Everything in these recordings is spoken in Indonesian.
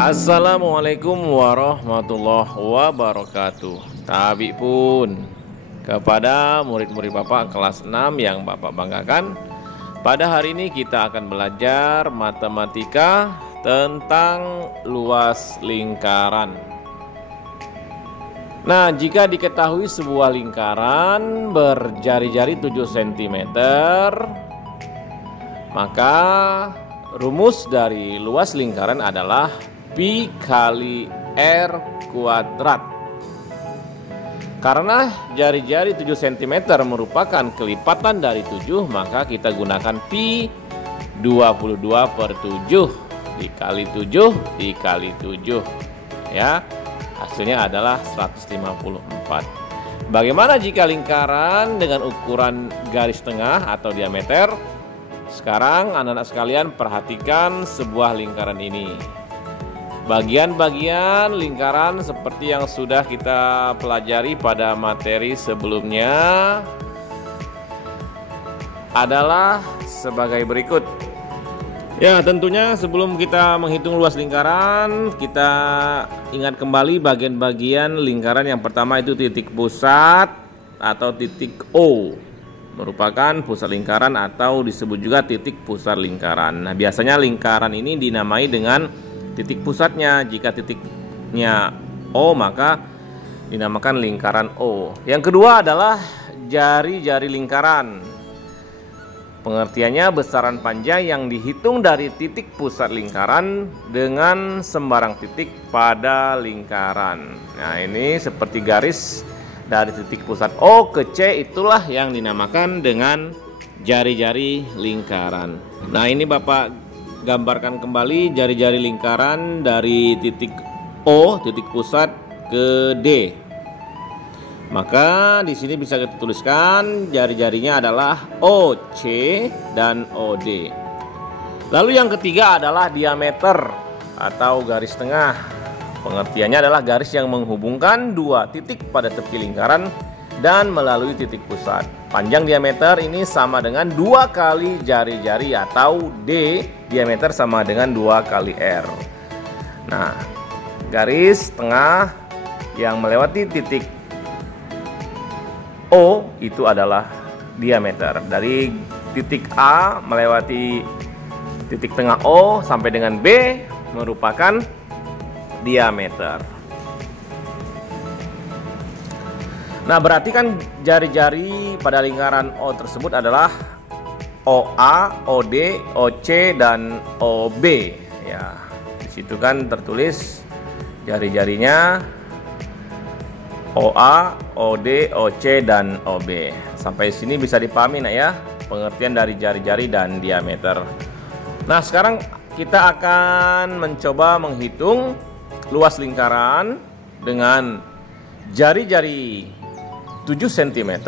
Assalamualaikum warahmatullahi wabarakatuh. Tabi pun kepada murid-murid Bapak kelas 6 yang Bapak banggakan, pada hari ini kita akan belajar matematika tentang luas lingkaran. Nah, jika diketahui sebuah lingkaran berjari-jari 7 cm, maka rumus dari luas lingkaran adalah Pi kali R kuadrat. Karena jari-jari 7 cm merupakan kelipatan dari 7, maka kita gunakan Pi 22/7 dikali 7 dikali 7, ya. Hasilnya adalah 154. Bagaimana jika lingkaran dengan ukuran garis tengah atau diameter? Sekarang anak-anak sekalian perhatikan sebuah lingkaran ini. Bagian-bagian lingkaran seperti yang sudah kita pelajari pada materi sebelumnya adalah sebagai berikut. Ya, tentunya sebelum kita menghitung luas lingkaran, kita ingat kembali bagian-bagian lingkaran. Yang pertama itu titik pusat atau titik O, merupakan pusat lingkaran atau disebut juga titik pusat lingkaran. Nah, biasanya lingkaran ini dinamai dengan titik pusatnya. Jika titiknya O, maka dinamakan lingkaran O. Yang kedua adalah jari-jari lingkaran. Pengertiannya besaran panjang yang dihitung dari titik pusat lingkaran dengan sembarang titik pada lingkaran. Nah, ini seperti garis dari titik pusat O ke C, itulah yang dinamakan dengan jari-jari lingkaran. Nah, ini Bapak gambarkan kembali jari-jari lingkaran dari titik O, titik pusat, ke D. Maka di sini bisa kita tuliskan jari-jarinya adalah OC dan OD. Lalu yang ketiga adalah diameter atau garis tengah. Pengertiannya adalah garis yang menghubungkan dua titik pada tepi lingkaran dan melalui titik pusat. Panjang diameter ini sama dengan 2 kali jari-jari atau D, diameter sama dengan 2 kali R. Nah, garis tengah yang melewati titik O itu adalah diameter. Dari titik A melewati titik tengah O sampai dengan B merupakan diameter. Nah, berarti kan jari-jari pada lingkaran O tersebut adalah OA, OD, OC, dan OB. Ya, di situ kan tertulis jari-jarinya OA, OD, OC, dan OB. Sampai sini bisa dipahami, nak, ya, pengertian dari jari-jari dan diameter. Nah, sekarang kita akan mencoba menghitung luas lingkaran dengan jari-jari 7 cm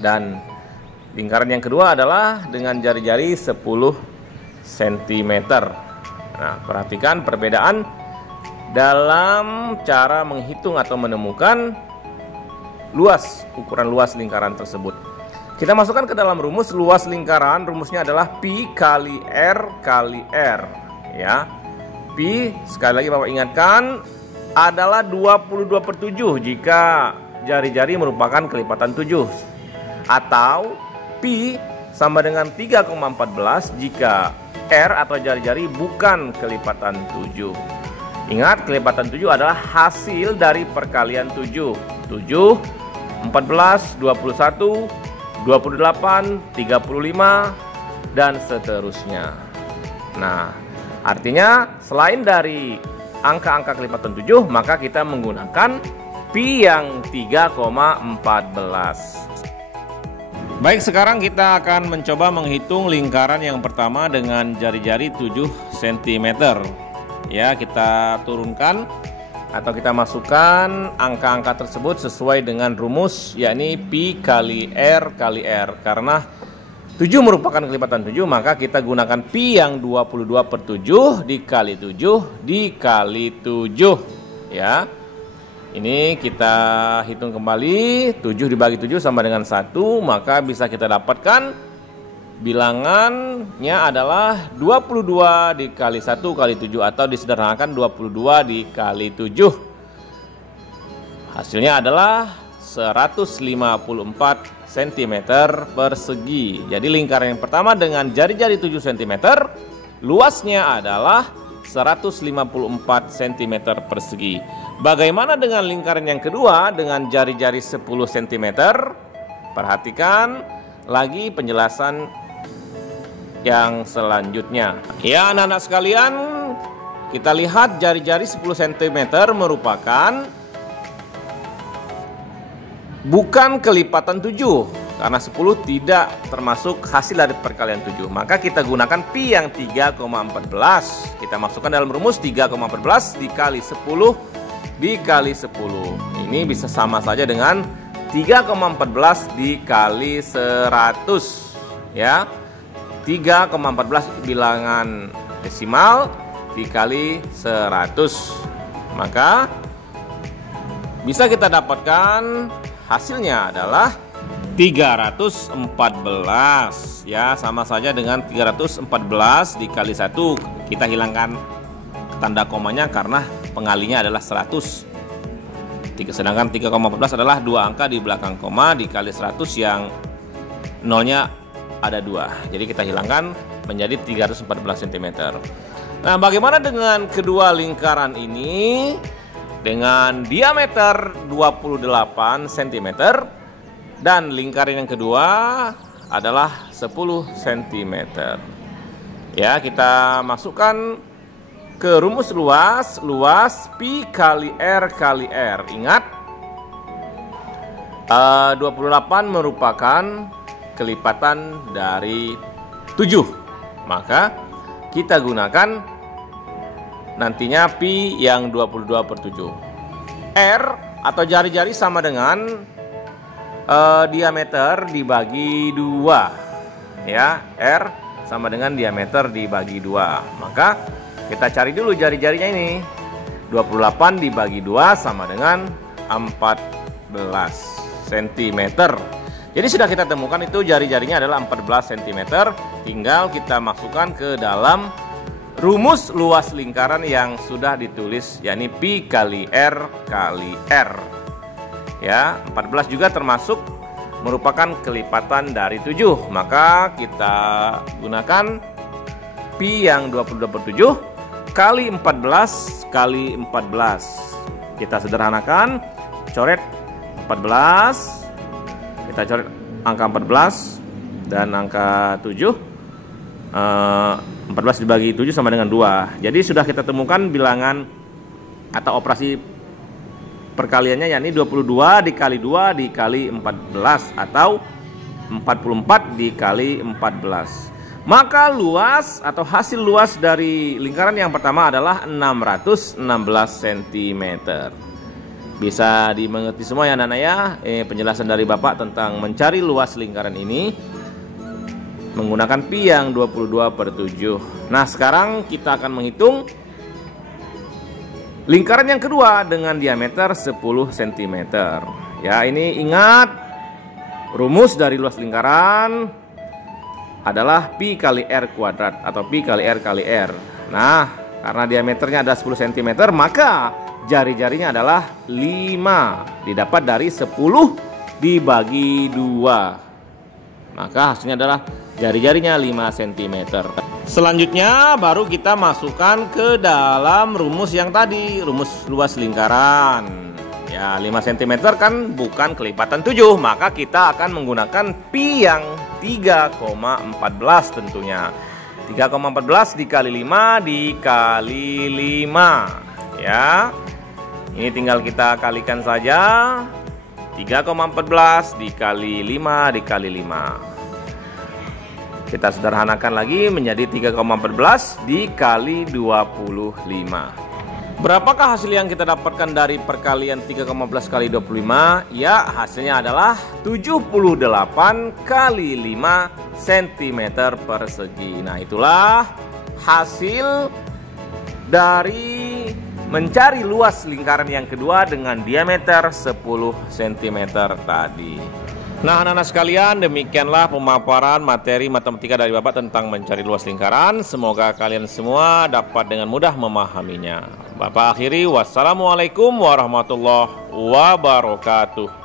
dan lingkaran yang kedua adalah dengan jari-jari 10 cm. Nah, perhatikan perbedaan dalam cara menghitung atau menemukan ukuran luas lingkaran tersebut. Kita masukkan ke dalam rumus luas lingkaran. Rumusnya adalah Pi kali R kali R, ya. Pi, sekali lagi Bapak ingatkan, adalah 22/7 jika jari-jari merupakan kelipatan 7, atau Pi sama dengan 3,14 jika R atau jari-jari bukan kelipatan 7. Ingat, kelipatan 7 adalah hasil dari perkalian 7. 7, 14, 21, 28, 35, dan seterusnya. Nah, artinya selain dari angka-angka kelipatan 7, maka kita menggunakan Pi yang 3,14. Baik, sekarang kita akan mencoba menghitung lingkaran yang pertama dengan jari-jari 7 cm. Ya, kita turunkan atau kita masukkan angka-angka tersebut sesuai dengan rumus, yakni Pi kali R kali R. Karena 7 merupakan kelipatan 7, maka kita gunakan Pi yang 22/7 dikali 7 dikali 7, ya. Ini kita hitung kembali, 7 dibagi 7 sama dengan 1, maka bisa kita dapatkan bilangannya adalah 22 dikali 1 kali 7 atau disederhanakan 22 dikali 7. Hasilnya adalah 154 cm persegi. Jadi lingkaran yang pertama dengan jari-jari 7 cm, luasnya adalah 154 cm persegi. Bagaimana dengan lingkaran yang kedua dengan jari-jari 10 cm? Perhatikan lagi penjelasan yang selanjutnya. Ya anak-anak sekalian, kita lihat jari-jari 10 cm merupakan bukan kelipatan 7, karena 10 tidak termasuk hasil dari perkalian 7. Maka kita gunakan pi yang 3,14. Kita masukkan dalam rumus 3,14 dikali 10 dikali 10. Ini bisa sama saja dengan 3,14 dikali 100. Ya, 3,14 bilangan desimal dikali 100. Maka bisa kita dapatkan hasilnya adalah 314. Ya, sama saja dengan 314 dikali 1. Kita hilangkan tanda komanya karena pengalinya adalah 100. Sedangkan 3,14 adalah dua angka di belakang koma dikali 100 yang nolnya ada 2. Jadi kita hilangkan menjadi 314 cm. Nah, bagaimana dengan kedua lingkaran ini? Dengan diameter 28 cm dan lingkaran yang kedua adalah 10 cm. Ya, kita masukkan ke rumus luas pi kali R kali R. Ingat, 28 merupakan kelipatan dari 7. Maka kita gunakan nantinya pi yang 22/7. R atau jari-jari sama dengan diameter dibagi 2. Ya, R sama dengan diameter dibagi 2. Maka kita cari dulu jari-jarinya ini. 28 dibagi 2 sama dengan 14 cm. Jadi sudah kita temukan itu jari-jarinya adalah 14 cm. Tinggal kita masukkan ke dalam rumus luas lingkaran yang sudah ditulis, yakni pi kali R kali R. Ya, 14 juga termasuk merupakan kelipatan dari 7. Maka kita gunakan pi yang 22/7 kali 14 kali 14. Kita sederhanakan, coret 14. Kita coret angka 14 dan angka 7. 14 dibagi 7 sama dengan 2. Jadi sudah kita temukan bilangan atau operasi perkaliannya, yakni 22 dikali 2 dikali 14 atau 44 dikali 14. Maka luas atau hasil luas dari lingkaran yang pertama adalah 616 cm. Bisa dimengerti semua ya anak-anak ya, penjelasan dari Bapak tentang mencari luas lingkaran ini menggunakan pi yang 22/7. Nah, sekarang kita akan menghitung lingkaran yang kedua dengan diameter 10 cm. Ya, ini ingat rumus dari luas lingkaran adalah pi kali R kuadrat atau pi kali R kali R. Nah, karena diameternya ada 10 cm, maka jari-jarinya adalah 5. Didapat dari 10 dibagi 2. Maka hasilnya adalah jari-jarinya 5 cm. Selanjutnya baru kita masukkan ke dalam rumus yang tadi, rumus luas lingkaran. Ya, 5 cm kan bukan kelipatan 7, maka kita akan menggunakan pi yang 3,14 tentunya. 3,14 dikali 5 dikali 5. Ya, ini tinggal kita kalikan saja. 3,14 dikali 5 dikali 5. Kita sederhanakan lagi menjadi 3,14 dikali 25. Berapakah hasil yang kita dapatkan dari perkalian 3,14 kali 25? Ya, hasilnya adalah 78 kali 5 cm persegi. Nah, itulah hasil dari mencari luas lingkaran yang kedua dengan diameter 10 cm tadi. Nah, anak-anak sekalian, demikianlah pemaparan materi matematika dari Bapak tentang mencari luas lingkaran. Semoga kalian semua dapat dengan mudah memahaminya. Bapak akhiri, wassalamualaikum warahmatullahi wabarakatuh.